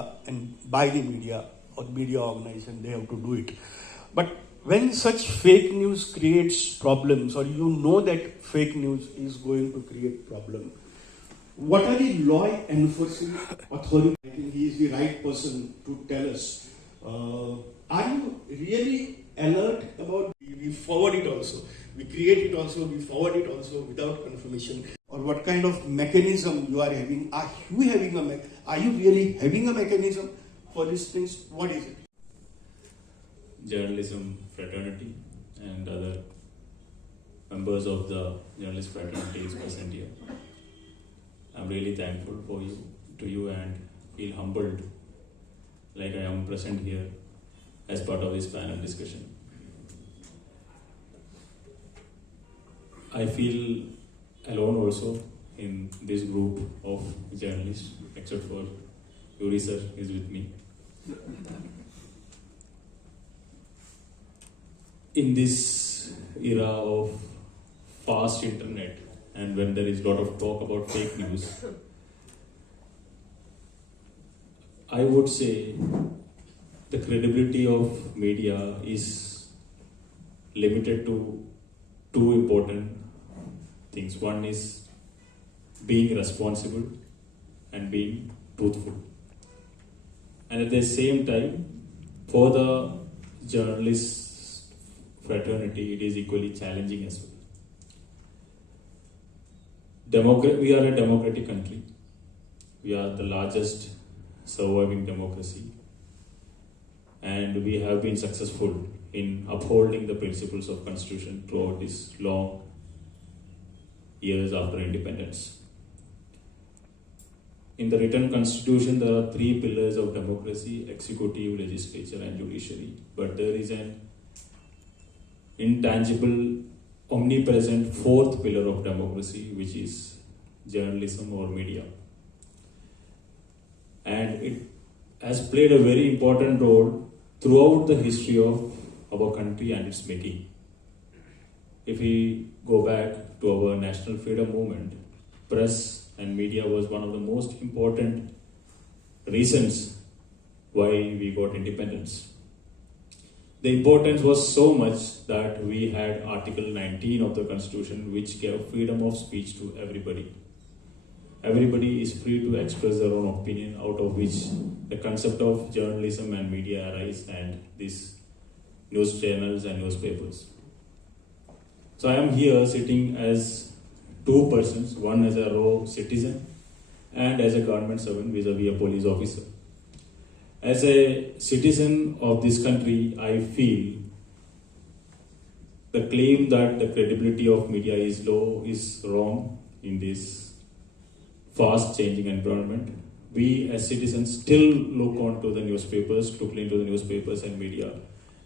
media and by the media or media organization, they have to do it. But when such fake news creates problems, or you know that fake news is going to create problem, what are the law enforcing authorities? I think he is the right person to tell us. Are you really alert about? We forward it also, we create it also, we forward it also without confirmation. Or what kind of mechanism you are having? Are you really having a mechanism for these things? What is it? Journalism fraternity and other members of the journalist fraternity is present here. I'm really thankful to you and feel humbled like I am present here as part of this panel discussion. I feel alone also in this group of journalists, except for Yuri sir is with me. In this era of fast internet and when there is a lot of talk about fake news, I would say the credibility of media is limited to two important things. One is being responsible and being truthful. And at the same time, for the journalists fraternity, it is equally challenging as well. We are a democratic country. We are the largest surviving democracy. And we have been successful in upholding the principles of Constitution throughout these long years after independence. In the written Constitution, there are three pillars of democracy: executive, legislature, and judiciary. But there is an intangible, omnipresent fourth pillar of democracy, which is journalism or media. And it has played a very important role throughout the history of our country and its making. If we go back to our national freedom movement, press and media was one of the most important reasons why we got independence. The importance was so much that we had Article 19 of the Constitution, which gave freedom of speech to everybody. Everybody is free to express their own opinion, out of which the concept of journalism and media arise, and these news channels and newspapers. So I am here sitting as two persons, one as a raw citizen and as a government servant vis-a-vis a police officer. As a citizen of this country, I feel the claim that the credibility of media is low is wrong in this fast changing environment. We as citizens still look onto the newspapers, look into the newspapers and media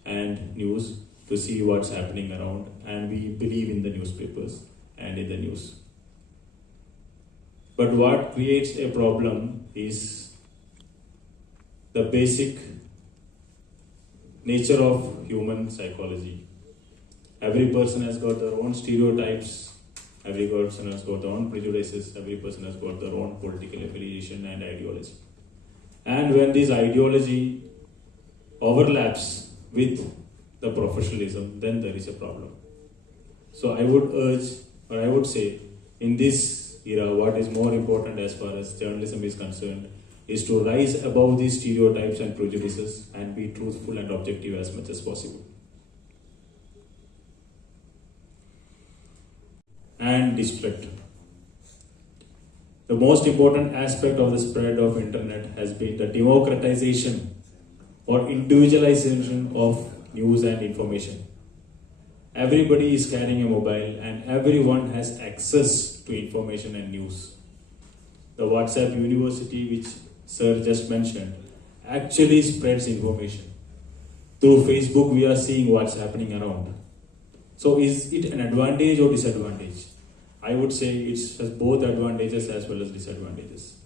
and news to see what's happening around, and we believe in the newspapers and in the news. But what creates a problem is the basic nature of human psychology. Every person has got their own stereotypes, every person has got their own prejudices, every person has got their own political affiliation and ideology. And when this ideology overlaps with the professionalism, then there is a problem. So I would urge, or I would say, in this era, what is more important as far as journalism is concerned is to rise above these stereotypes and prejudices and be truthful and objective as much as possible. And distract. The most important aspect of the spread of internet has been the democratization or individualization of news and information. Everybody is carrying a mobile and everyone has access to information and news. The WhatsApp University, which Sir just mentioned, actually spreads information. Through Facebook, we are seeing what's happening around. So is it an advantage or disadvantage? I would say it has both advantages as well as disadvantages.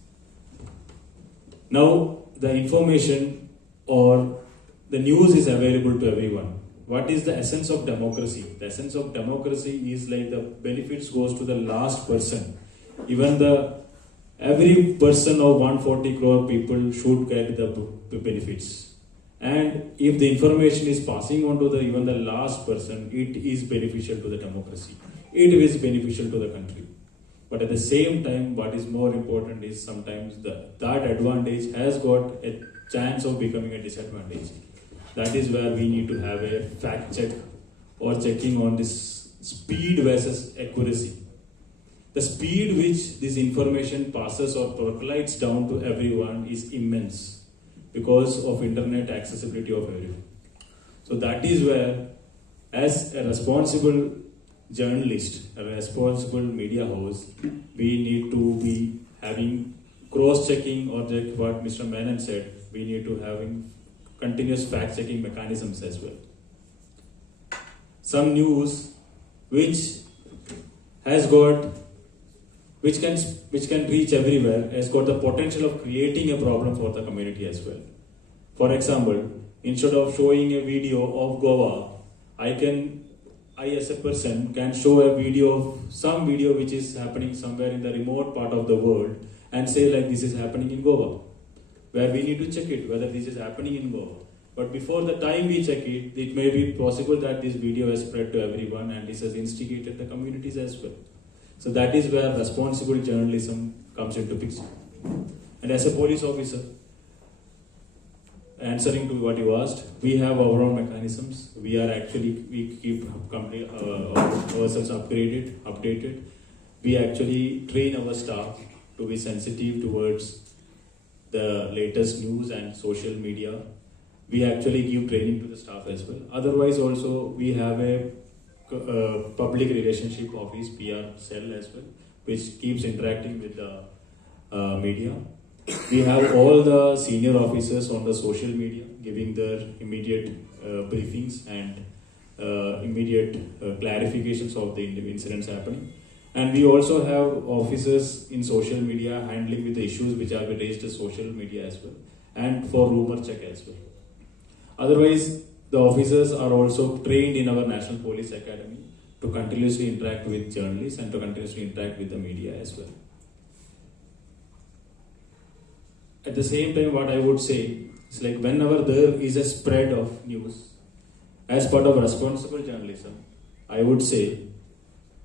Now, the information or the news is available to everyone. What is the essence of democracy? The essence of democracy is like the benefits goes to the last person. Even the every person of 140 crore people should get the benefits. And if the information is passing on to the even the last person, it is beneficial to the democracy. It is beneficial to the country. But at the same time, what is more important is sometimes that advantage has got a chance of becoming a disadvantage. That is where we need to have a fact check or checking on this speed versus accuracy. The speed which this information passes or percolates down to everyone is immense because of internet accessibility of everyone. So that is where, as a responsible journalist, a responsible media house, we need to be having cross-checking, or like what Mr. Menon said, we need to having continuous fact-checking mechanisms as well. Some news which can reach everywhere has got the potential of creating a problem for the community as well. For example, instead of showing a video of Goa, I as a person can show a video of some video which is happening somewhere in the remote part of the world and say like this is happening in Goa, where we need to check it whether this is happening in Goa. But before the time we check it, it may be possible that this video has spread to everyone and this has instigated the communities as well. So that is where responsible journalism comes into picture. And as a police officer, answering to what you asked, we have our own mechanisms. We keep ourselves updated. We actually train our staff to be sensitive towards the latest news and social media. We actually give training to the staff as well. Otherwise also we have a public relationship office, PR cell as well, which keeps interacting with the media. We have all the senior officers on the social media giving their immediate briefings and immediate clarifications of the incidents happening. And we also have officers in social media handling with the issues which are raised to social media as well, and for rumor check as well. Otherwise, the officers are also trained in our National Police Academy to continuously interact with journalists and to continuously interact with the media as well. At the same time, what I would say is like whenever there is a spread of news, as part of responsible journalism, I would say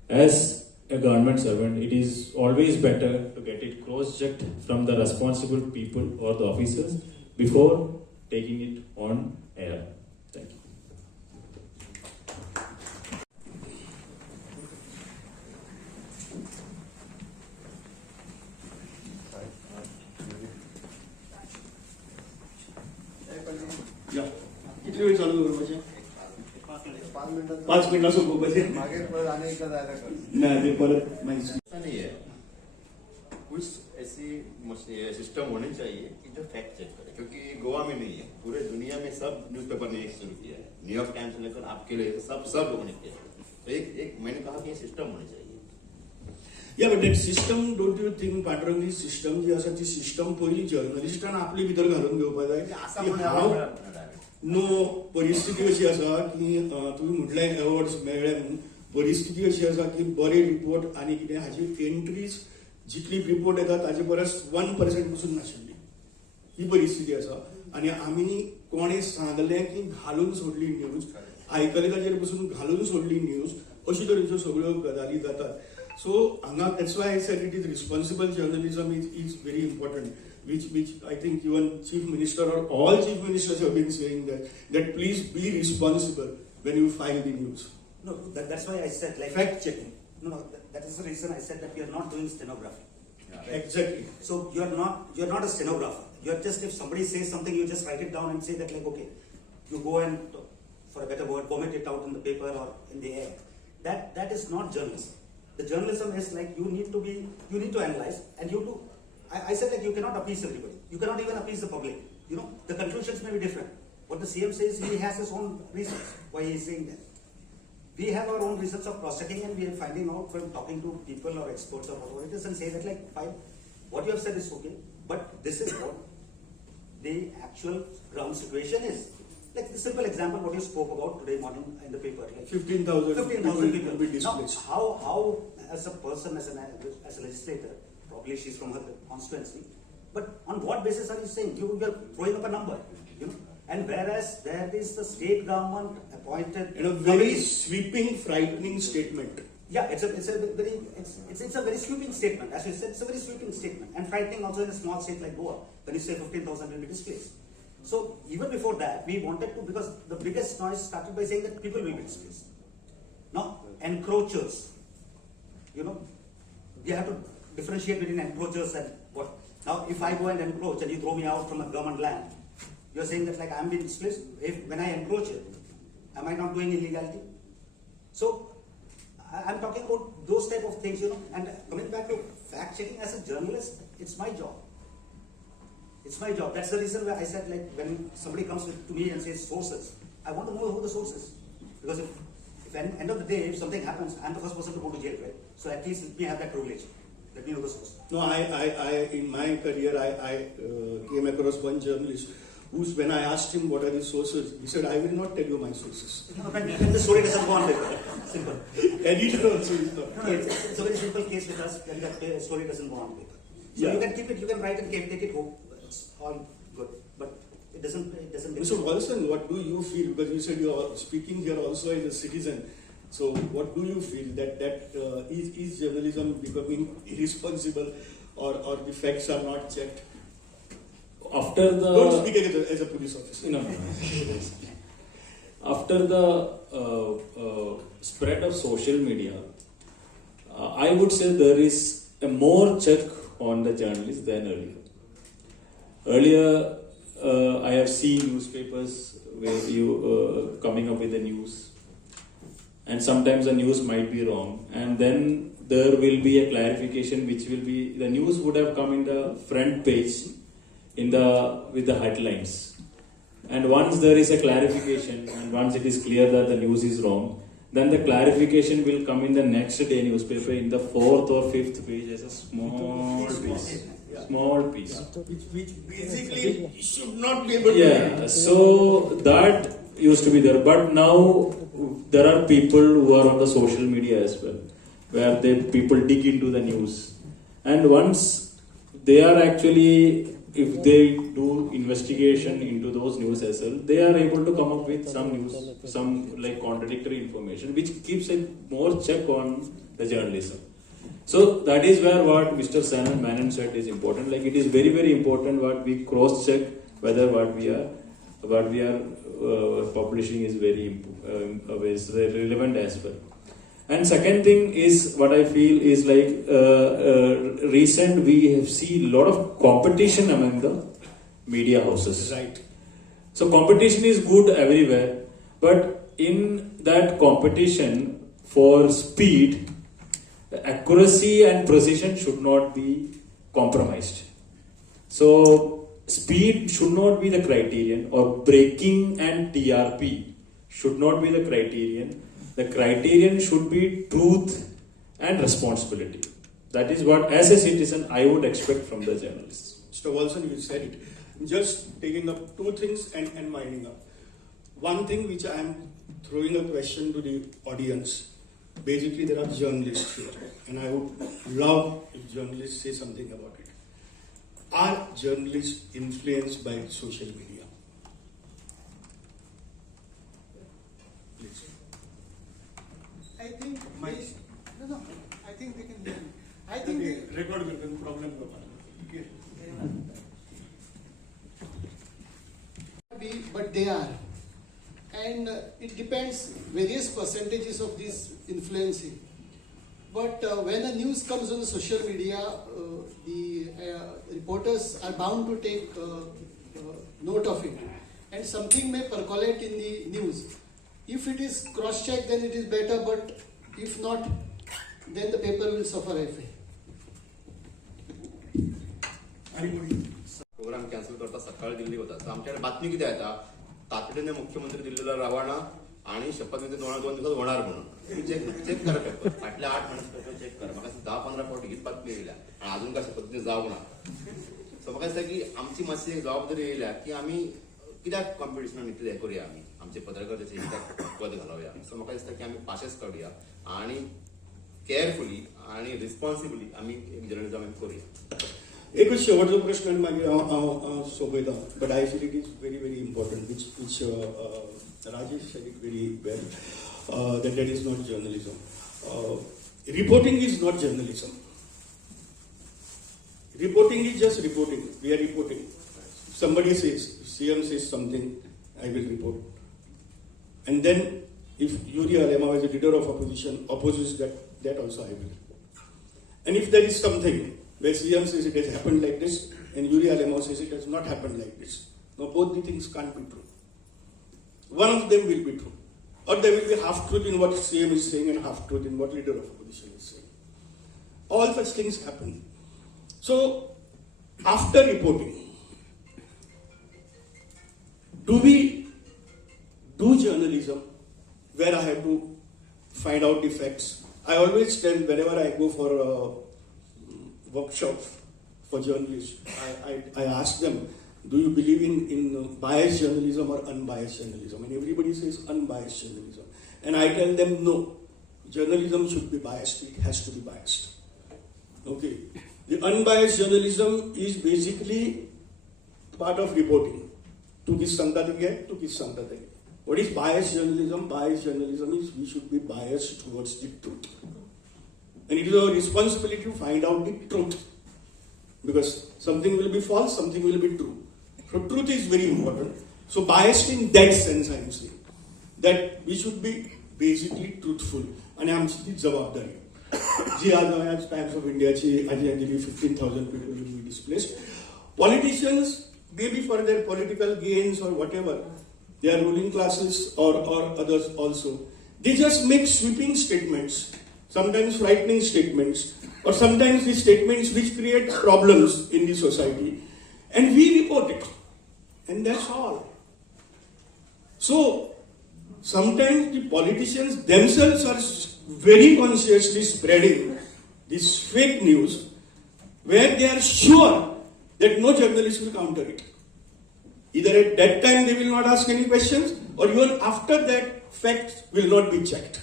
as a government servant, it is always better to get it cross-checked from the responsible people or the officers before taking it on air. Thank you. या किती वेळ चालू करू म्हणजे 5 मिनिटात सोपं पाहिजे मागे परत आणि एकदा जायला कर नाही ते परत माहिती ऐसा नहीं है कुछ ऐसी सिस्टम होनी चाहिए कि जो फैक्ट चेक करे, क्योंकि गोवा में नहीं है, पूरे दुनिया में सब न्यूज़पेपर ने एक शुरू किया है, न्यूयॉर्क टाइम्स से लेकर आपके लिए सब लोगों ने किया है. तो एक मैंने कहा कि ये सिस्टम होनी चाहिए. या but that system don't you think Pandurang ही सिस्टम जी आसा ती सिस्टम पहिली जर्नलिस्टान आपली भितर घालून घेवपाक जाय. नो परिस्थिती अशी आसा की तुम्ही म्हटलें अवॉर्ड्स मेळ्ळे म्हणून परिस्थिती अशी आसा की बरे रिपोर्ट आनी कितें हाजी एंट्रीज जितली रिपोर्ट येता ताजे परस 1% पसून नाशिल्ली ही परिस्थिती आसा. आनी आमी कोणें सांगलें की घालून सोडली न्यूज, आयकले ताजेर पसून घालून सोडली न्यूज, अशी तरेच्यो सगळ्यो गजाली जातात. So that's why I said it is responsible journalism is very important, which I think even Chief Minister or all Chief Ministers have been saying that please be responsible when you file the news. No, that's why I said like Fact checking. No, that is the reason I said that we are not doing stenography. Yeah, exactly. So you're not a stenographer. You're just, if somebody says something, you just write it down and say that like okay, you go and, for a better word, vomit it out in the paper or in the air. That is not journalism. The journalism is like you need to analyze, and I said like you cannot appease everybody. You cannot even appease the public. You know, the conclusions may be different. What the CM says, he has his own reasons why he is saying that. We have our own reasons of cross-checking, and we are finding out from talking to people or experts or whatever it is, and say that like fine, what you have said is okay, but this is what the actual ground situation is. Like the simple example, what you spoke about today morning in the paper, like 15,000 people will be displaced. Now, how as a person, as a legislator, probably she's from her constituency. But on what basis are you saying? You are throwing up a number, you know. And whereas there is the state government appointed And a very sweeping, frightening statement. yeah, it's a very sweeping statement. As you said, it's a very sweeping statement and frightening also in a small state like Goa when you say 15,000 will be displaced. So even before that, we wanted to, because the biggest noise started by saying that people will be displaced. Now, encroachers, you know, we have to differentiate between encroachers and what. Now, if I go and encroach and you throw me out from a government land, you're saying that like I'm being displaced. When I encroach it, am I not doing illegality? So I'm talking about those type of things, you know. And coming back to fact checking, as a journalist, it's my job. It's my job. That's the reason why I said, like, when somebody comes to me and says sources, I want to know who the source is. Because if at the end of the day, if something happens, I'm the first person to go to jail, right? So at least let me have that privilege. Let me know the source. No, I in my career, I came across one journalist who's, when I asked him what are the sources, he said, I will not tell you my sources. No, when the story doesn't go on paper. Simple. Editor also is not. No, it's a very simple case with us when the story doesn't go on paper. So Yeah. you can keep it, you can write and take it home. It's all good. But it doesn't. Mr. Wilson, what do you feel? Because you said you are speaking here also as a citizen. So what do you feel that is journalism becoming irresponsible, or the facts are not checked? After the Don't speak as a police officer. No. After the spread of social media, I would say there is a more check on the journalists than earlier. Earlier, I have seen newspapers where you coming up with the news, and sometimes the news might be wrong, and then there will be a clarification, which will be the news would have come in the front page with the headlines. And once there is a clarification, and once it is clear that the news is wrong, then the clarification will come in the next day newspaper in the 4th or 5th page as a small piece. Small piece. Which basically should not be able to. Yeah, so that used to be there. But now there are people who are on the social media as well, where people dig into the news. And once they are actually, if they do investigation into those news as well, they are able to come up with some news, some like contradictory information, which keeps a more check on the journalism. So that is where what Mr. Manan said is important. Like, it is very, very important what we cross check whether what we are publishing is very relevant as well. And second thing is what I feel is like recent we have seen a lot of competition among the media houses. Right. So competition is good everywhere, but in that competition for speed, accuracy and precision should not be compromised. So speed should not be the criterion, or breaking and TRP should not be the criterion. The criterion should be truth and responsibility. That is what, as a citizen, I would expect from the journalists. Mr. Wilson, you said it. Just taking up two things and winding up. One thing which I am throwing a question to the audience. Basically, there are journalists here, and I would love if journalists say something about it. Are journalists influenced by social media? Please. I think I think they can hear me. I think record problem. but they are, and it depends various percentages of this influencing. But when a news comes on the social media, the reporters are bound to take note of it, and something may percolate in the news. If it is cross-checked, then it is better, but if not, then the paper will suffer a fate. Programme cancel करता सकाळी दिल्ली होता तर आमच्याकडे बातमी किती येता तातडीने मुख्यमंत्री दिल्लीला रवाना आणि शपथविधी 2 दिवसात होणार म्हणून चेक करा पेपर फाटल्या 8 महिन्यात पेपर चेक करा म्हाका 10-15 फावटी हीच बातमी येयल्या आणि अजून काय शपथविधी जावंक ना सो म्हाका दिसता की आमची मातशी एक जबाबदारी येयल्या की आमी कित्याक कॉम्पिटिशनान इतले हे करूया आमी आमचे पत्रकारितेचे कित्याक पद घालुया सो म्हाका दिसता की आमी पाशेस काडुया आणि केअरफुली आणि रिस्पॉन्सिबली आम्ही जर्नलिझम करूया. एकच शेवटचो प्रश्न आनी मागीर हांव सोंपयता, but I feel it is very very important which Rajesh said it very well, that is not journalism. Reporting is not journalism. Reporting is just reporting. We are reporting. Somebody says, CM says something, I will report. And then if Yuri Alema as a leader of opposition opposes that also I will report. And if there is something where CM says it has happened like this and Yuri Alema says it has not happened like this, now both the things can't be true. One of them will be true. Or there will be half truth in what CM is saying and half truth in what leader of opposition is saying. All such things happen. So, after reporting, do we do journalism where I have to find out the facts? I always tell whenever I go for a workshop for journalists, I ask them, do you believe in biased journalism or unbiased journalism? And everybody says unbiased journalism. And I tell them, no, journalism should be biased. It has to be biased. Okay. The unbiased journalism is basically part of reporting. To kis sangta hai, to kis sangta hai. What is biased journalism? Biased journalism is we should be biased towards the truth. And it is our responsibility to find out the truth. Because something will be false, something will be true. So truth is very important. So biased in that sense I am saying. That we should be basically truthful. And I am saying jawabdari. जी आज Times of India ची आज 15,000 people will be displaced. Politicians, maybe for their political gains or whatever, they are ruling classes or others also. They just make sweeping statements, sometimes frightening statements, or sometimes the statements which create problems in the society, and we report it, and that's all. So sometimes the politicians themselves are very consciously spreading this fake news where they are sure that no journalist will counter it. Either at that time they will not ask any questions, or even after that facts will not be checked.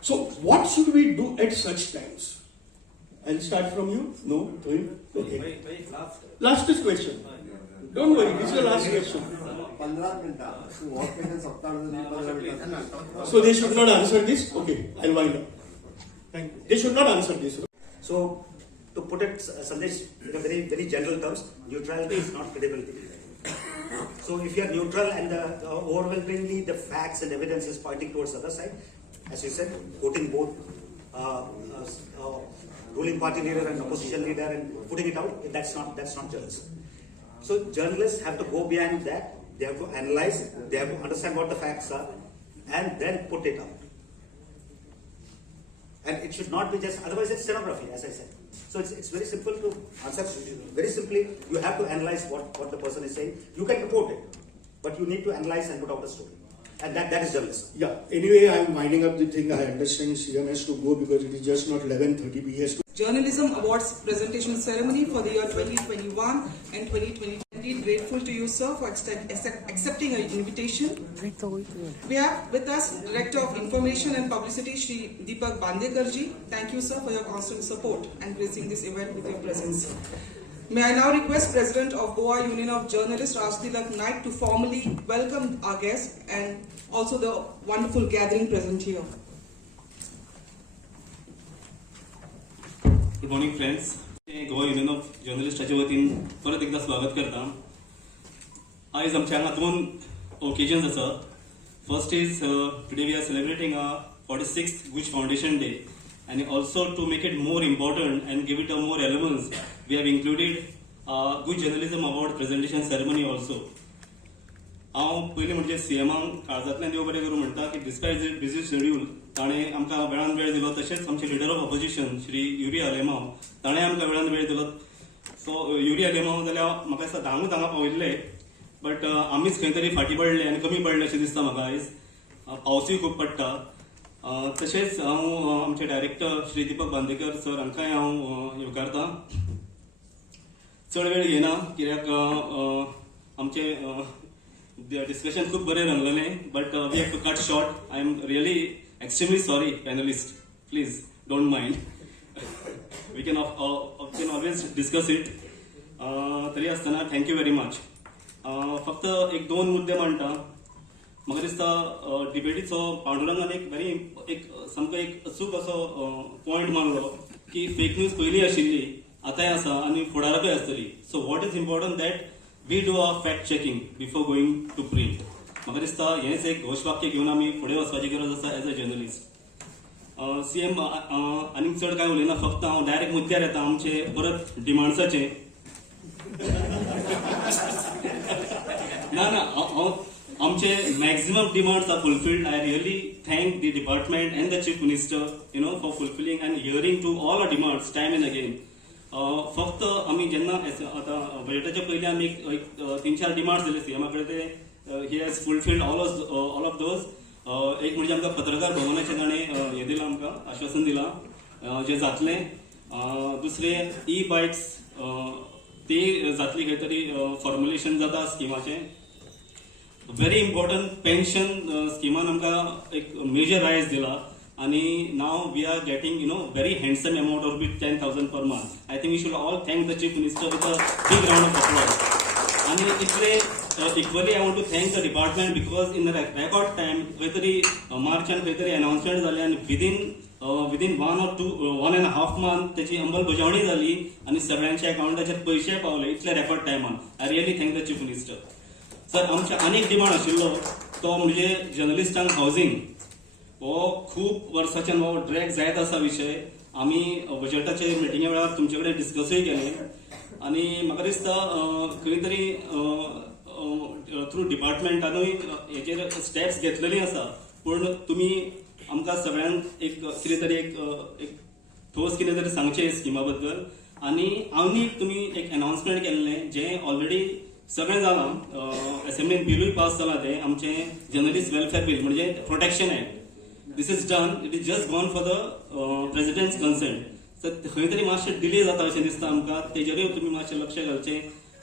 So what should we do at such times? I'll start from you. No? Okay. Last question. Don't worry, this is the last question. So they should not answer this? Okay, I'll wind up. Thank you. They should not answer this. So, to put it, Sandesh, in a very, very general terms, neutrality is not credibility. So, if you are neutral and overwhelmingly the facts and evidence is pointing towards the other side, as you said, quoting both ruling party leader and opposition leader and putting it out, that's not journalism. So, journalists have to go beyond that. They have to analyze, they have to understand what the facts are, and then put it out. And it should not be just, otherwise it's stenography, as I said. So it's very simple to answer. Very simply, you have to analyze what the person is saying. You can report it, but you need to analyze and put out a story. And that is journalism. Yeah, anyway, I'm winding up the thing. I understand CM has to go because it is just not 11:30. He has to. Journalism Awards presentation ceremony for the year 2021 and 2020. Indeed grateful to you, sir, for accepting our invitation. We have with us Director of Information and Publicity, Shri Deepak Bandekarji. Thank you, sir, for your constant support and gracing this event with your presence. May I now request President of Goa Union of Journalists, Rajtilak Naik, to formally welcome our guests and also the wonderful gathering present here. Good morning friends. Goa union of जर्नलिस्टाच्या वतीन परत एकदा स्वागत करता. आयज आमच्या हांगा दोन ओकेजन्स आसा. First is today we are celebrating 46th GUJ Foundation Day, and also to make it more important and give it a more relevance, we have included GUJ Journalism Award presentation ceremony also. हांव पयलीं म्हणजे सीएमांक काळजांतल्यान देव बरें करूं म्हणटा की डिस्पायट busy schedule ताणें आमकां वेळान वेळ दिलो. तशेंच आमचे leader of opposition Shri Yuri Alemao ताणें आमकां वेळान वेळ दिलो. सो युरी आलेमाव जाल्यार म्हाका दिसता धांगूच हांगा पावयल्ले, बट आमीच खंय तरी फाटीं पडले आनी कमी पडले अशें दिसता म्हाका आयज. पावसूय खूब पडटा. तशेंच हांव आमचे डायरेक्टर श्री दीपक बांदेकर सर हांकांय हांव येवकारतां. चड वेळ घेयना कित्याक आमचे discussion खूप बरें रंगलेलें, but we have to cut short. I am really extremely sorry, panelists. Please don't mind. we can always discuss it. तरी आसतना थँक यू व्हेरी मच. फक्त एक दोन मुद्दे मांडटा. म्हाका दिसता डिबेटीचो पांडुरंगान एक सामको एक अचूक असो पॉयंट मारलो की फेक न्यूज पयलीं आशिल्ली, आतांय आसा आनी फुडाराकूय आसतली. So what is important that we do a fact checking before going to print. म्हाका दिसता हेंच एक घोशवाक्य घेवन आमी फुडें वचपाची गरज आसा एज अ जर्नलिस्ट. सीएम आनीक चड काय उलयना, फक्त हांव डायरेक्ट मुद्द्यार येता आमचे परत डिमांड्साचे. ना आमचे maximum demands are fulfilled. I really thank the department and the chief minister for fulfilling and hearing to all our demands time and again. फक्त आमी जेन्ना आतां बजेटाच्या पयलीं आमी एक 3-4 डिमांड्स दिले सीएमा कडेन, ते he has fulfilled all of those. एक म्हणजे आमकां पत्रकार भवनाचे ताणें हें दिलां, आमकां आश्वासन दिलां जें जातलें. दुसरें ई बायक्स ती जातली खंय तरी फॉर्म्युलेशन जाता स्किमाचें. व्हेरी इम्पॉर्टंट पेन्शन स्किमान आमकां एक मेजर रायज दिला आणि नाव we are getting very handsome amount of 10,000 per month. I think we should all thank the chief minister with a big round of applause. आणि इतले equally I want to thank the department because in record time खंय तरी मार्चान खंय तरी announcement जाले आणि within 1.5 month त्याची अंमलबजावणी झाली आणि सगळ्यांच्या अकाउंटाचेर पयशे पावले इतल्या रेकॉर्ड टायमान. आय really thank the chief minister. Sir आमचे अनेक डिमांड आशिल्लो तो म्हणजे जर्नलिस्टांक हावजिंग. हो खूप वर्साच्यान हो ड्रॅग जायत आसा विशय. आमी बजेटाचे मिटिंगे वेळार तुमचे कडेन डिस्कसूय केले आणि म्हाका दिसता खंय तरी थ्रू डिपार्टमेंटानूय हेचेर स्टेप्स घेतलेली आसा. पूण तुमी आमकां सगळ्यांक एक कितें तरी एक ठोस कितें तरी सांगचें स्किमा बद्दल. आणि आनी तुमी एक अनाउन्समेंट केल्लें जें ऑलरेडी सगळें जालां. असेंब्लीन बिलूय पास जालां तें आमचें जर्नलिस्ट वेलफेअर बिल म्हणजे protection act. This is done. It is just gone for the president's consent. Sir खंय तरी मातशें डिले जाता अशें दिसता आमकां. तेजेरूय तुमी मातशें लक्ष घालचें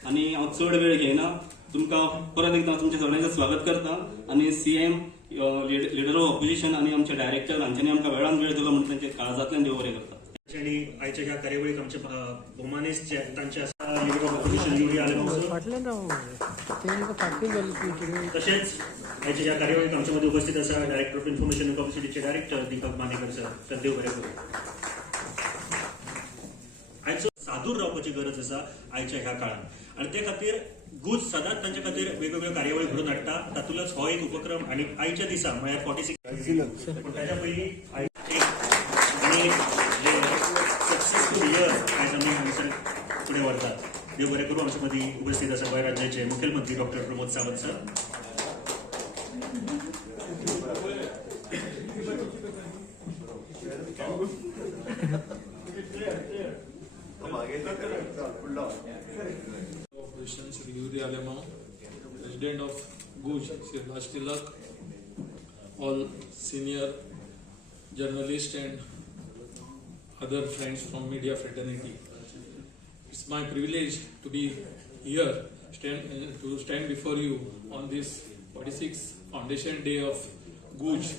आणि हांव चड वेळ घेयना. तुमकां परत एकदां तुमचें सगळ्यांचें स्वागत करता. आणि सीएम लिडर ऑफ ऑपोजिशन आणि आमचे डायरेक्टर हांच्यांनी आमकां वेळान वेळ दिलो म्हणून तांचे काळजांतल्यान देव बरें करता. आणि आयच्या ह्या कार्यावळीक आमचे भोमानेस जे तांचे आसा लिडर ऑफ ऑपोजिशन निवडी तशेंच आयच्या ह्या कार्यावळीक आमच्या मध्ये उपस्थित आसा डायरेक्टर ऑफ इन्फॉर्मेशन अँड पब्लिसिटीचे डायरेक्टर दीपक मानेकर सर. तर देव बरें करूं. आयचो सादूर रावपाची गरज आसा आयच्या ह्या काळात आणि ते खातीर गुज सदांच तांचे खातीर वेगवेगळ्यो कार्यावळी घडोवन हाडटा. तातूंतलोच हो एक उपक्रम आणि आयच्या दिसा म्हळ्यार 46 पण ताच्या पयलीं सक्सेसफुल इयर आयज आमी हांगासर फुडें व्हरतात. देव बरें करूं. आमचे मदीं उपस्थित आसा गोंय राज्याचे मुखेलमंत्री doctor Pramod Sawant sir. Operations Yuri Alemão, President of GUJ, Sir Last Tilak, all senior journalists and other friends from media fraternity. It's my privilege to be here to stand before you on this 46th Foundation Day of GUJ.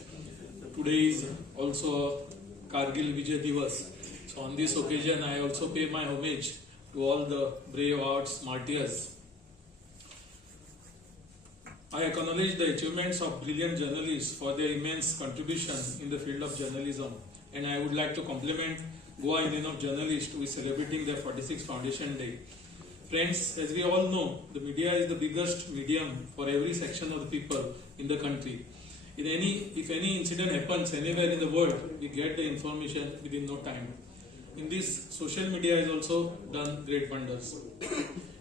Today is also Kargil Vijay Divas. So on this occasion, I also pay my homage to all the brave arts martyrs. I acknowledge the achievements of brilliant journalists for their immense contribution in the field of journalism, and I would like to compliment Goa Union of Journalists who is celebrating their 46th Foundation Day. Friends, as we all know, the media is the biggest medium for every section of the people in the country. If any incident happens anywhere in the world, we get the information within no time. In this, social media has also done great wonders.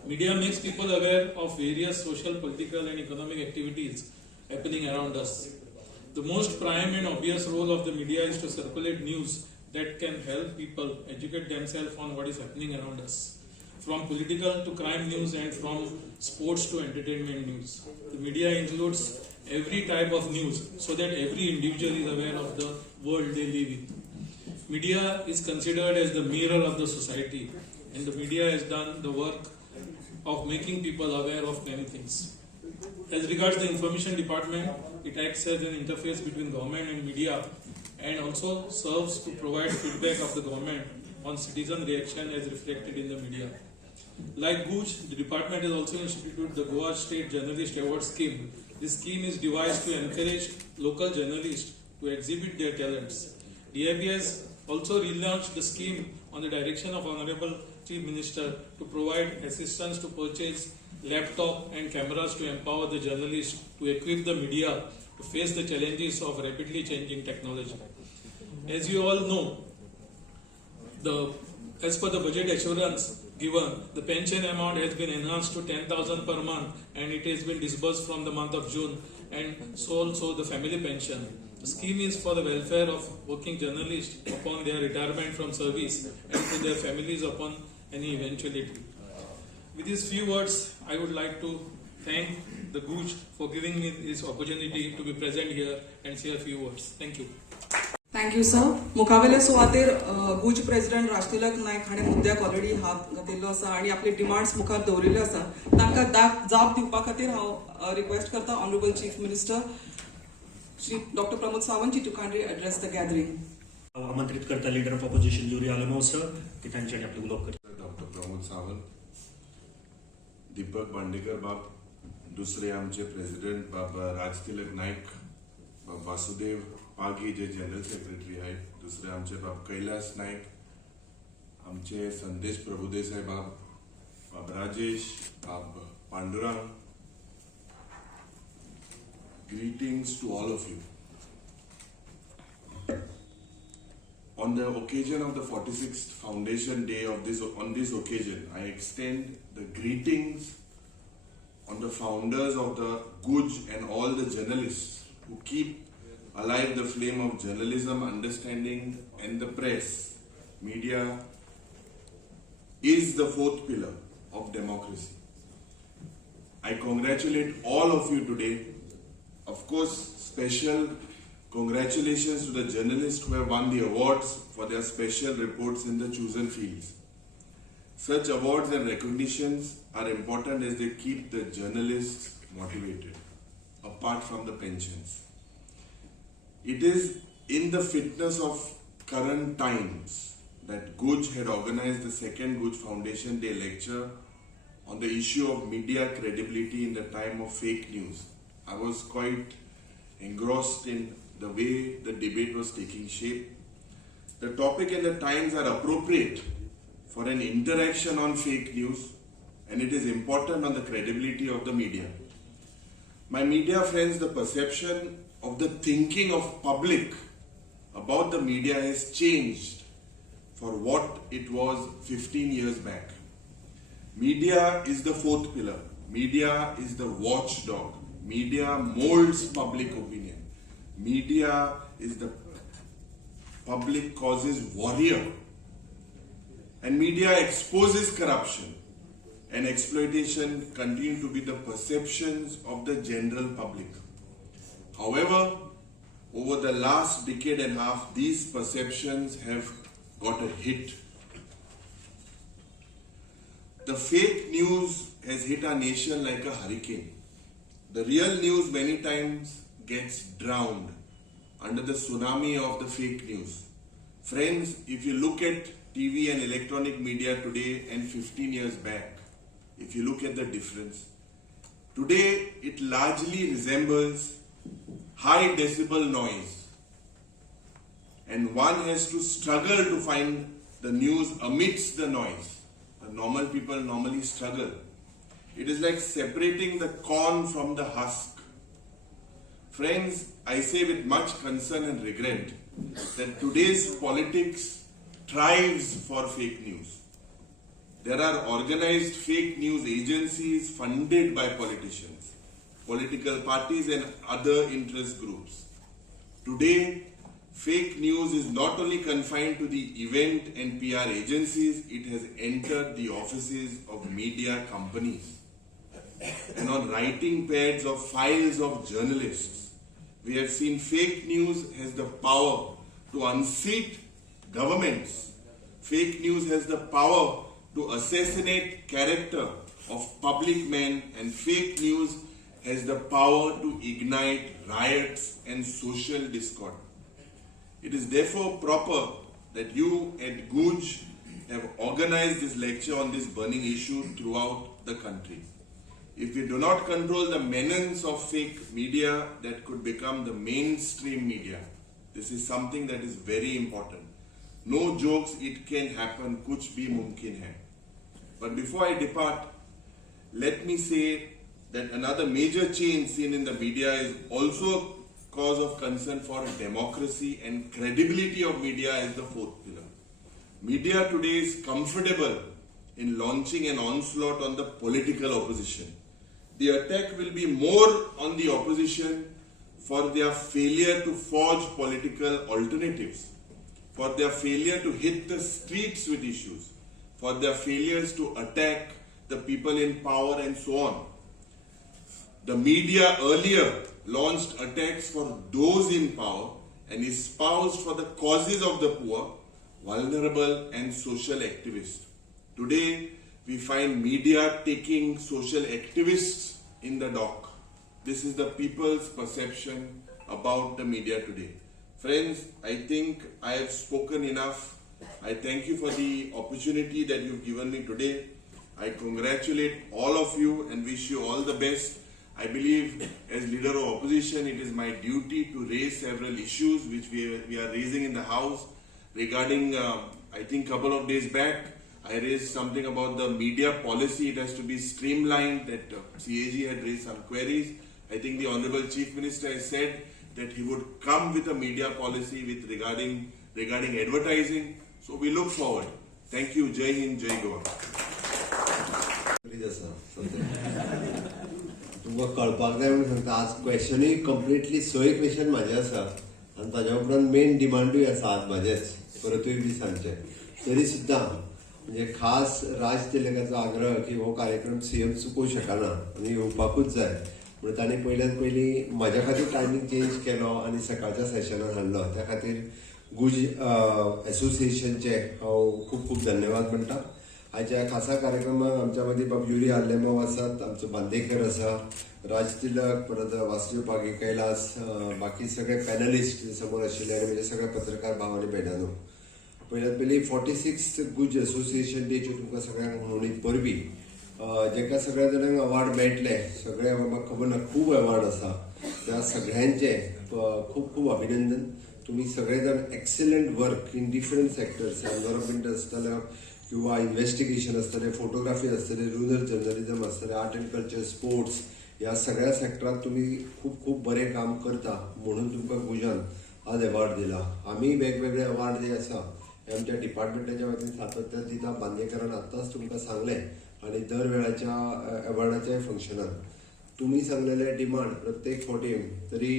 Media makes people aware of various social, political and economic activities happening around us. The most prime and obvious role of the media is to circulate news that can help people educate themselves on what is happening around us. From political to crime news and from sports to entertainment news. The media includes every type of news so that every individual is aware of the world they live in. Media is considered as the mirror of the society, and the media has done the work of making people aware of many things. As regards the information department, it acts as an interface between government and media and also serves to provide feedback of the government on citizen reaction as reflected in the media. Like GUJ, the department has also instituted the Goa State Journalist Award Scheme. This scheme is devised to encourage local journalists to exhibit their talents. DIB has also relaunched the scheme on the direction of Honorable Chief Minister to provide assistance to purchase laptop and cameras to empower the journalists to equip the media to face the challenges of rapidly changing technology. As you all know, as per the budget assurance given, the pension amount has been enhanced to 10,000 per month and it has been disbursed from the month of June, and so also the family pension. The scheme is for the welfare of working journalists upon their retirement from service and to their families upon any eventuality. With these few words, I would like to thank the GUJ for giving me this opportunity to be present here and say a few words. Thank you. Thank you, sir. मुखावेले सुवातेर गुज president राजतिलक नायक हाणें मुद्द्याक already हात घातिल्लो आसा आनी आपले demands मुखार दवरिल्ले आसा. तांकां जाप दिवपा खातीर हांव रिक्वेस्ट करता honourable chief minister Shri doctor Pramod Sawant ji to kindly address the gathering. आमंत्रित करता leader of opposition Yuri Alemao sir की तांच्यानी आपले उलोवप करता. डॉक्टर प्रमोद सावंत, दीपक बांडेकर बाब, दुसरे आमचे प्रेसिडेंट बाब राजतिलक नायक, बाब वासुदेव पागी जे जनरल सेक्रेटरी आहेत, दुसरे आमचे बाब कैलास नायक, आमचे संदेश प्रभुदेसाई बाब, बाब राजेश, बाब Pandurang. Greetings to all of you. On the occasion of the 46th Foundation Day on this occasion, I extend the greetings on the founders of the GUJ and all the journalists who keep alive the flame of journalism, understanding and the press. Media is the fourth pillar of democracy. I congratulate all of you today. Of course, special congratulations to the journalists who have won the awards for their special reports in the chosen fields. Such awards and recognitions are important as they keep the journalists motivated, apart from the pensions. It is in the fitness of current times that GUJ had organized the second GUJ Foundation Day lecture on the issue of media credibility in the time of fake news. I was quite engrossed in the way the debate was taking shape. The topic and the times are appropriate for an interaction on fake news, and it is important on the credibility of the media. My media friends, the perception of the thinking of public about the media has changed for what it was 15 years back. Media is the fourth pillar. Media is the watchdog. Media molds public opinion. Media is the public causes warrior. And media exposes corruption and exploitation continue to be the perceptions of the general public. However, over the last decade and a half, these perceptions have got a hit. The fake news has hit our nation like a hurricane. The real news many times gets drowned under the tsunami of the fake news. Friends, if you look at TV and electronic media today and 15 years back, if you look at the difference, today it largely resembles high decibel noise. And one has to struggle to find the news amidst the noise. The normal people normally struggle. It is like separating the corn from the husk. Friends, I say with much concern and regret that today's politics thrives for fake news. There are organized fake news agencies funded by politicians, political parties and other interest groups. Today, fake news is not only confined to the event and PR agencies, it has entered the offices of media companies and on writing pads of files of journalists. We have seen fake news has the power to unseat governments. Fake news has the power to assassinate character of public men, and fake news has the power to ignite riots and social discord. It is therefore proper that you at GUJ have organized this lecture on this burning issue throughout the country. If we do not control the menace of fake media that could become the mainstream media, this is something that is very important. No jokes, it can happen, kuch bhi mumkin hai. But before I depart, let me say that another major change seen in the media is also a cause of concern for democracy and credibility of media as the fourth pillar. Media today is comfortable in launching an onslaught on the political opposition. The attack will be more on the opposition for their failure to forge political alternatives, for their failure to hit the streets with issues, for their failures to attack the people in power and so on. The media earlier launched attacks for those in power and espoused for the causes of the poor, vulnerable and social activists. Today, we find media taking social activists in the dock. This is the people's perception about the media today. Friends, I think I have spoken enough. I thank you for the opportunity that you've given me today. I congratulate all of you and wish you all the best. I believe as leader of opposition, it is my duty to raise several issues which we are raising in the House. Regarding, I think couple of days back, I raised something about the media policy. It has to be streamlined, that CAG had raised some queries. I think the Honorable Chief Minister has said that he would come with a media policy with regarding advertising. So we look forward. Thank you. Jai Hind, Jai Goa. तुमकां कळपाक जाय म्हणून सांगता आज क्वेश्चनूय completely 6 question म्हाजे आसा आनी ताज्या उपरांत मेन डिमांडूय आसा आज म्हाजेच परतूय बी सांगचे तरी सुद्दां म्हणजे खास राज तिलकाचो आग्रह की हो कार्यक्रम सीएम चुकोवंक शकना आनी येवपाकूच जाय म्हणून ताणें पयल्यान पयलीं म्हाज्या खातीर टायमींग चेंज केलो आनी सकाळच्या सेशनान हाडलो त्या खातीर गुज एसोसिएशनचे हांव खूब खूब धन्यवाद म्हणटा. आयच्या खासा कार्यक्रमाक आमच्या मदीं बाब युरी आल्लेमाव आसात, आमचो बांदेकर आसा, राज तिलक, परत वासुदेव पागी कैलास, बाकी सगळे पॅनलिस्ट समोर आशिल्ले आनी म्हजे सगळे पत्रकार भाव आनी भयणानो. पयल्यात पयली 46th गुज एसोसिएशन डेच्यो तुमकां सगळ्यांक म्हणून परबी जेका सगळ्या जाणांक अवॉर्ड मेळटले, सगळे म्हाका खबर ना खूब अवॉर्ड आसा, त्या सगळ्यांचे खूब खूब अभिनंदन. तुम्ही सगळे जाण excellent work in different sectors, environment आसतलें किंवा इन्व्हेस्टिगेशन आसतलें, फोटोग्राफी आसतलें, रुरल जर्नलिझम आसतलें, आर्ट अँड कल्चर, स्पोर्ट्स, ह्या सगळ्या सेक्टरात तुम्ही खूप खूप बरें काम करता म्हणून तुमकां गुजान आज अवॉर्ड दिला. आमी वेगवेगळे अवॉर्ड जे आसा हे आमच्या डिपार्टमेंटाच्या वतीन सातत्यान दिता. बांदेकरान आत्ताच तुमकां सांगलें आनी दर वेळाच्या अवॉर्डाच्या फंक्शनात तुम्ही सांगलेले डिमांड प्रत्येक फावटी तरी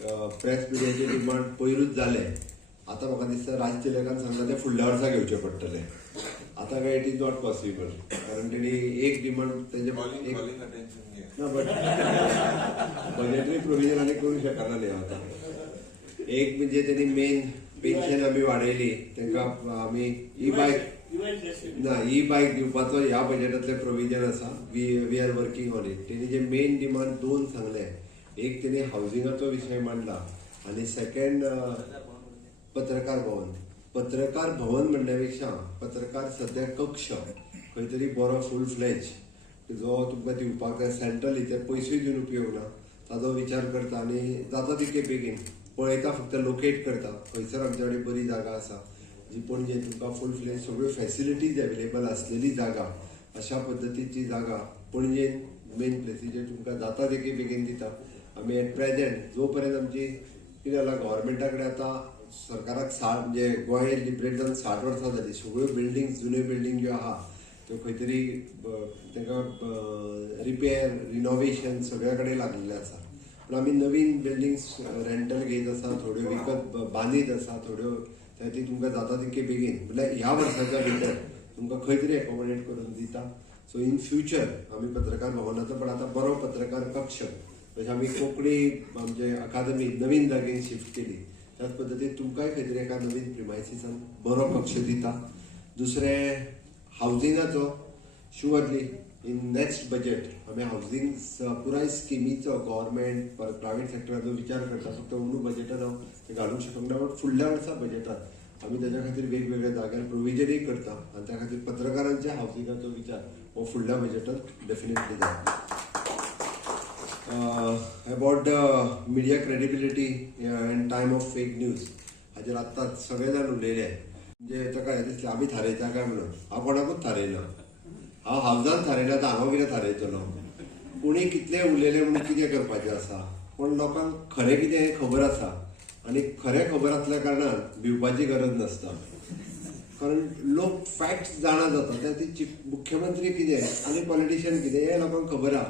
प्रेस मिडियाचे डिमांड पयरूच जाले. आतां म्हाका दिसता राज तिलकान सांगला ते फुडल्या वर्सा घेवचे पडटले. आतां काय इट इज नॉट पॉसिबल कारण तेणी एक डिमांड तेजे ना बट बजेटरी प्रोविजन आनी करूंक शकना न्ही आतां. एक म्हणजे तेणी मेन पेन्शन आमी वाडयली, तांकां आमी ई बायक दिवपाचो ह्या बजेटांतले प्रोविजन आसा. We are working on it. तेणी जे मेन डिमांड 2 सांगले, एक तेणी हावजिंगाचो विशय मांडला आनी सेकंड पत्रकार भवन. पत्रकार भवन म्हणण्यापेक्षा पत्रकार सध्या कक्ष खंय तरी बरो फूल फ्लेज जो तुमकां दिवपाक जाय सेंट्रली, ते पयसूय दिवन उपयोग ना, ताजो विचार करता आनी जाता तितके बेगीन पळयता, फक्त लोकेट करता खंयसर आमचे कडेन बरी जागा आसा जी पणजे तुमकां फूल फ्लेज सगळ्यो फॅसिलिटीज अवेलेबल आसलेली जागा, अशा पद्दतीची जागा पणजेन मेन प्लेसीचेर तुमकां जाता तितके बेगीन दिता. आमी एट प्रेजेंट जो पर्यंत आमची कितें जाला गव्हर्मेंटा कडेन आतां सरकाराक 60 म्हणजे गोंय लिबरेट जावन 60 वर्सां जाली, सगळ्यो बिल्डिंग जुन्यो बिल्डिंग ज्यो आहा त्यो खंय तरी तांकां रिपेर रिनोवेशन सगळ्या कडेन लागलेले आसा. पूण आमी नवीन बिल्डिंग्स रेंटल घेत आसा, थोड्यो विकत बांदीत आसा, थोड्यो ती तुमकां जाता तितके बेगीन म्हळ्यार ह्या वर्साच्या भितर तुमकां खंय तरी एकोमोडेट करून दिता. सो इन फ्युचर आमी पत्रकार भवनाचो पण आतां बरो पत्रकार कक्ष जशें आमी कोंकणी म्हणजे अकादमी नवीन जागेक शिफ्ट केली, त्याच पद्दतीन तुमकांय खंय तरी एका नवीन प्रिमायसिसान बरो कक्ष दिता. दुसरें हावजिंगाचो शुअरली इन नेक्स्ट बजेट आम्ही हाऊसिंग पुराय स्किमीचो गव्हर्मेंट प्रायव्हेट सेक्टराचो विचार करता फक्त अंदू बजेटान हांव ते घालूंक शकना बट फुडल्या वर्सा बजेटात आम्ही त्याच्या खातीर वेगवेगळ्या जाग्यार प्रोविजनय करता आणि त्या खातीर पत्रकारांच्या हाऊसिंगाचो विचार हो फुडल्या बजेटात डेफिनेटली जाता. About the media credibility and time of fake news हाजेर आत्ताच सगळे जाण उलयले. म्हणजे ताका हें दिसलें आमी थारयता काय म्हणून. हांव कोणाकूच थारयना. हांव हावजान थारयना तर हांव कितें थारयतलो. कोणी कितले उलयले म्हणून कितें करपाचें आसा. पण लोकांक खरें कितें हें खबर आसा आनी खरें खबर आसल्या कारणान भिवपाची गरज नासता. कारण लोक फॅक्ट्स जाणा जाता त्या ती मुख्यमंत्री कितें आनी पॉलिटिशियन कितें हें लोकांक खबर आहा.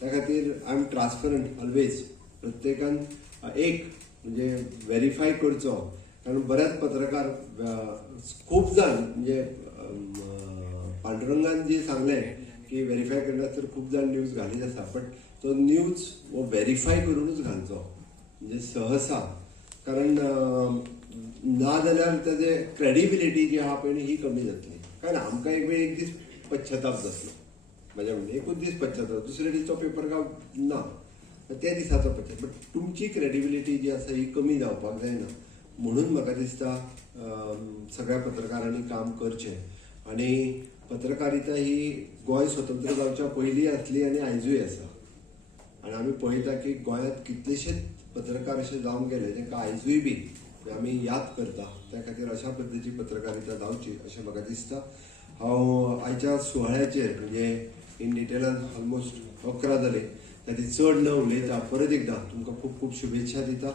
त्या खातीर आय एम ट्रान्सपरंट ऑलवेज. प्रत्येकान एक म्हणजे व्हेरीफाय करचो. कारण बरेच पत्रकार खूप जाण म्हणजे पांडुरंगान जे सांगलें की व्हेरीफाय करतात तर खूप जाण न्यूज घालीत आसा. बट तो न्यूज हो व्हेरीफाय करूनच घालचो म्हणजे सहसा. कारण ना जाल्यार तेजे क्रेडिबिलिटी जी आहा पळय ही कमी जातली. कारण आमकां एक दीस पश्चाताप जातलो. म्हज्या म्हणजे एकूच दीस पश्चाताप. दुसरे दीस तो पेपर ना त्या दिसाचो पश्चाताप. बट तुमची क्रेडिबिलिटी जी आसा ही कमी जावपाक जायना. म्हणून म्हाका दिसता सगळ्या पत्रकारांनी काम करचें. आनी पत्रकारिता ही गोंय स्वतंत्र जावच्या पयलीं आसली आनी आयजूय आसा. आनी आमी पळयता की गोंयांत कितलेशेच पत्रकार अशे जावन गेले जेंकां आयजूय बी आमी याद करता. त्या खातीर अशा पद्दतीची पत्रकारिता जावची अशें म्हाका दिसता. हांव आयच्या सुवाळ्याचेर म्हणजे इन डिटेलान ऑलमोस्ट 11 जाले ताची चड न उलयता परत एकदां तुमकां खूब खूब शुभेच्छा दिता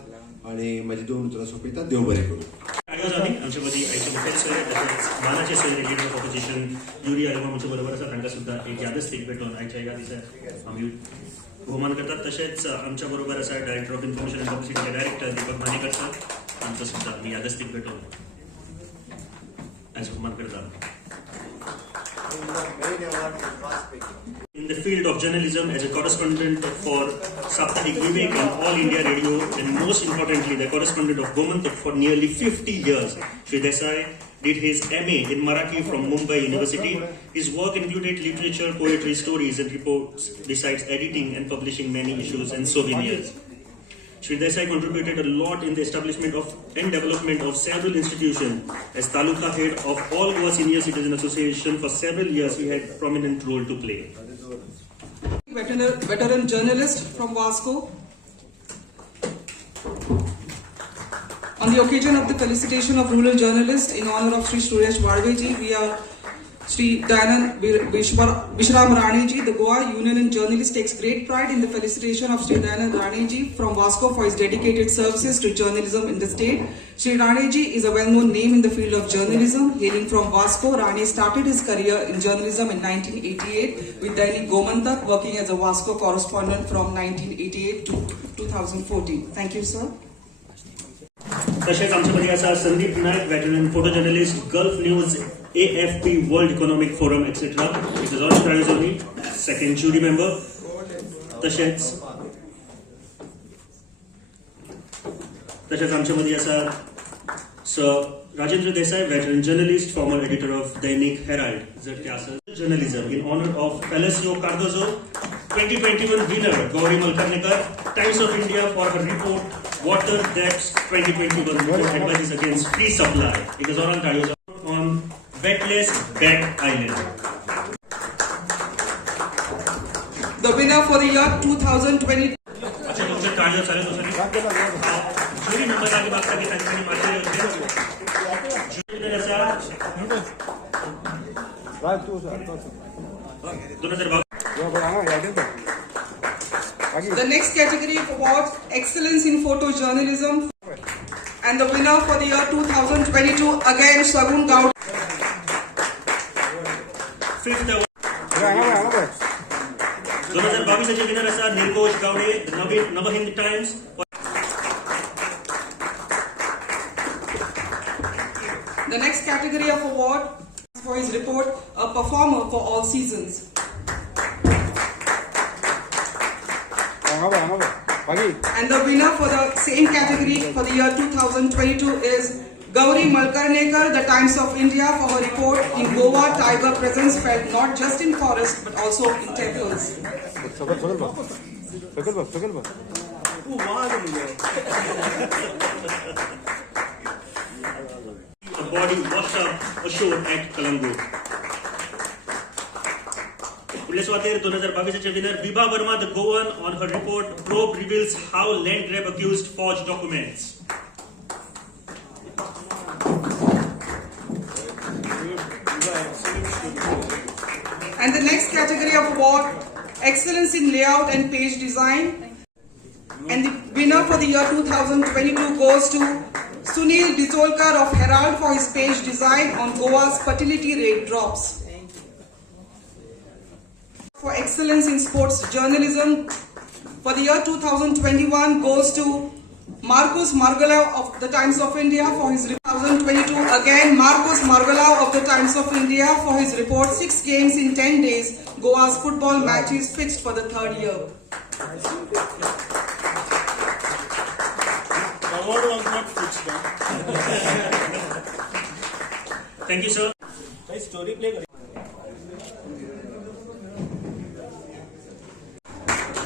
आनी म्हाजी 2 उतरां सोंपयता. देव बरें करूं. आमच्या मदीं आयचे मुखेल सोयरे तशेंच मानाचे सोयरे लीडर ऑफ ऑपोजिशन युरी आल्मा आमच्या बरोबर आसा. तांकां सुद्दां एक यादस्तीक भेटून आयच्या ह्या दिसा आमी भोवमान करतात. तशेंच आमच्या बरोबर आसा डायरेक्टर ऑफ इन्फॉर्मेशन अँड पब्लिसिटीचे डायरेक्टर दीपक मानेकर सर. तांचो सुद्दां आमी यादस्तीक भेटून आयज भोवमान करतात. In the field of journalism as a correspondent for Saptahic Vivek and All India Radio, and most importantly the correspondent of Gomantak for nearly 50 years, Shri Desai did his MA in Marathi from Mumbai University. His work included literature, poetry, stories and reports, besides editing and publishing many issues and souvenirs. Shri Desai contributed a lot in the establishment of and development of several institutions. As Taluka head of All Goa Senior Citizen Association for several years, he had prominent role to play. Veteran journalist from Vasco. On the occasion of the felicitation of rural journalists in honor of Shri Suresh Varveji, we are Shri Dayanand Vishram Raneji. The Goa Union in Journalists takes great pride in the felicitation of Shri Dayanand Raneji from Vasco for his dedicated services to journalism in the state. Shri Raneji is a well-known name in the field of journalism. Hailing from Vasco, Rane started his career in journalism in 1988 with Dainik Gomantak, working as a Vasco correspondent from 1988 to 2014. Thank you, sir. तशेंच आमच्या मदीं आसा Sandeep Naik, veteran photo journalist, Gulf News, AFP World Economic Forum etcetera. It is all प्रायोजनी second jury member. तशेंच आमच्या मदीं आसा sir Rajendra Desai, veteran journalist, former editor of Dainik Herald. जर ते आसत journalism in honour of Felicio Cardozo, 2021 winner Gauri Malkarnikar, Times of India for her report Water Debts 2021 report advises against free supply. It is all on Wetless Bed Island. The winner for the year 2020. अच्छा तुमचे ताळ्या चालू जुरी member आगे बात की त्यांनी मारले होते. जुरी असा 2022. The next category of awards, Excellence in Photojournalism, and the winner for the year 2022 again Sagun Gaud. Fifth award. 2022 चे विनर असा Nirghosh Gawde, Navhind Times. The next category of award for his report, a performer for all seasons. And the winner for the same category for the year 2022 is Gauri Malkarnekar, The Times of India, for her report, in Goa, tiger presence felt not just in forests but also in temples. A body washed up ashore at Colombo. पुढल्या स्वातेर 2022 winner Vibha Verma, the Goan, on her report, probe reveals how land grab accused forged documents. And the next category of award, Excellence in Layout and Page Design. And the winner for the year 2022 goes to Sunil Disolkar of Herald for his page design on Goa's fertility rate drops. For excellence in sports journalism for the year 2021 goes to Marcus Margalau of the Times of India for his 2022. Again, Marcus Margalau of the Times of India for his report, 6 games in 10 days, Goa's football match is fixed for the 3rd year. Award was not fixed. Thank you, sir. Story play.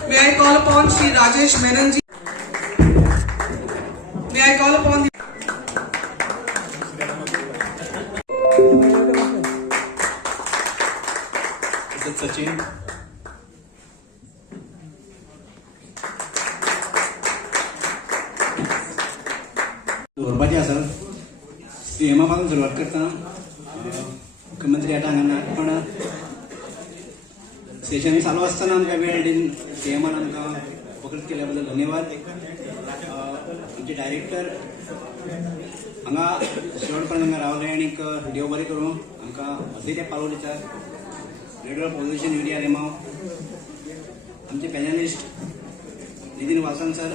May I call upon Shri Rajesh Menon ji? May I call upon the Is it Sachin? दवरपाचें आसा सीएमा पासून सुरवात करता मुख्यमंत्री आतां हांगा ना पण सेशन चालू आसतना आमकां वेळ दिवन सीएमान आमकां उपकृत केल्या बद्दल धन्यवाद. आमचे डायरेक्टर हांगा शेवटपर्यंत हांगा रावले आनी देव बरें करूं आमकां अशें ते पालोव दितात. रेडिओ पोल्युशन युरिया रेमाव आमचे पॅनलिस्ट नितीन वासन सर,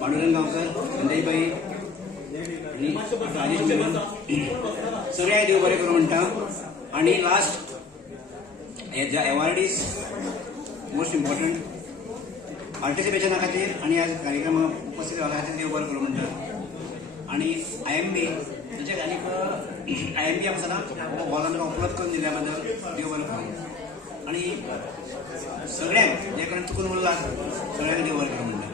पांडुरंग गांवकर, संजयबाई आणि राजेश मेनन सगळ्या देव बरें करूं म्हणटा. आणि last award is most important पार्टिसिपेशना खातीर आनी ह्या कार्यक्रमाक उपस्थित रावल्या खातीर देव बरें करूं म्हणटा. आणि IMB ताचे आनीक IMB आमकां सदांच हॉल आमकां उपलब्ध करून दिल्या बद्दल देव बरें करूं. आणि सगळ्यांक जे कोणी चुकून उरलां सगळ्यांक देव बरें करूं म्हणटा.